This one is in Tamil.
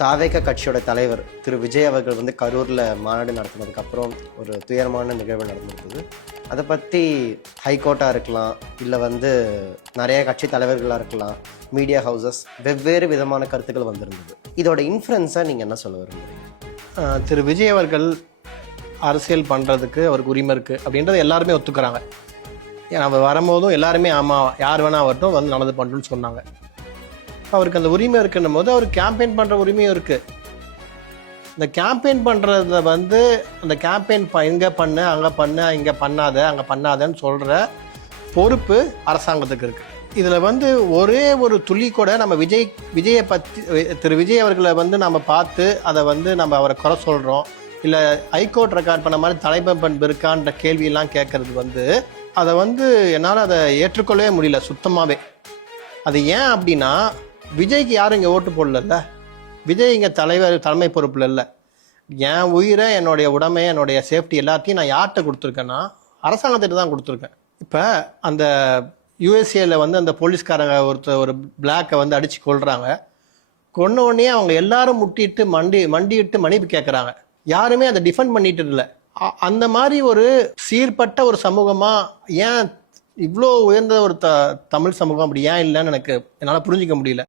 தாவேக கட்சியோட தலைவர் திரு விஜய் அவர்கள் வந்து கரூரில் மாநாடு நடத்தினதுக்கப்புறம் ஒரு துயரமான நிகழ்வு நடந்திருக்குது. அதை பற்றி ஹைகோர்ட்டாக இருக்கலாம், இல்லை வந்து நிறைய கட்சி தலைவர்களாக இருக்கலாம், மீடியா ஹவுசஸ் வெவ்வேறு விதமான கருத்துக்கள் வந்திருந்தது. இதோட இன்ஃப்ளூயன்ஸாக நீங்கள் என்ன சொல்ல விரும்புறீங்க? திரு விஜய் அவர்கள் அரசியல் பண்ணுறதுக்கு அவருக்கு உரிமை இருக்குது அப்படின்றத எல்லாருமே ஒத்துக்கிறாங்க. ஏன்னா அவர் வரும்போதும் எல்லாருமே ஆமாம் யார் வேணால் வரட்டும் வந்து நல்லது பண்ணணும்னு சொன்னாங்க. அவருக்கு அந்த உரிமை இருக்குன்னும் போது அவர் கேம்பெயின் பண்ணுற உரிமையும் இருக்குது. இந்த கேம்பெயின் பண்ணுறத வந்து அந்த கேம்பெயின் இங்கே பண்ணு, அங்கே பண்ணு, இங்கே பண்ணாத, அங்கே பண்ணாதன்னு சொல்கிற பொறுப்பு அரசாங்கத்துக்கு இருக்குது. இதில் வந்து ஒரே ஒரு துளி கூட நம்ம விஜயை பற்றி திரு விஜய் அவர்களை வந்து நம்ம பார்த்து அதை வந்து நம்ம அவரை குறை சொல்கிறோம், இல்லை ஹைகோர்ட் ரெக்கார்ட் பண்ண மாதிரி தலைமை இருக்கான்ற கேள்வியெல்லாம் கேட்கறது வந்து அதை வந்து என்னால் அதை ஏற்றுக்கொள்ளவே முடியல சுத்தமாகவே. அது ஏன் அப்படின்னா, விஜய்க்கு யாரும் இங்கே ஓட்டு போடல, விஜய் இங்கே தலைமை பொறுப்பில் இல்லை. என் உயிரை, என்னுடைய உடமை, என்னுடைய சேஃப்டி எல்லாத்தையும் நான் யார்கிட்ட கொடுத்துருக்கேன்னா அரசாங்கத்திட்ட தான் கொடுத்துருக்கேன். இப்போ அந்த யூஎஸ்ஏல வந்து அந்த போலீஸ்காரங்க ஒரு பிளாக்கை வந்து அடித்து கொள்கிறாங்க. கொன்ன உடனே அவங்க எல்லாரும் முட்டிட்டு மண்டிட்டு மன்னிப்பு கேட்குறாங்க. யாருமே அதை டிஃபெண்ட் பண்ணிட்டு இல்லை. அந்த மாதிரி ஒரு சீர்பட்ட ஒரு சமூகமாக ஏன் இவ்வளோ உயர்ந்த ஒரு தமிழ் சமூகம் அப்படி ஏன் இல்லைன்னு என்னால் புரிஞ்சிக்க முடியல.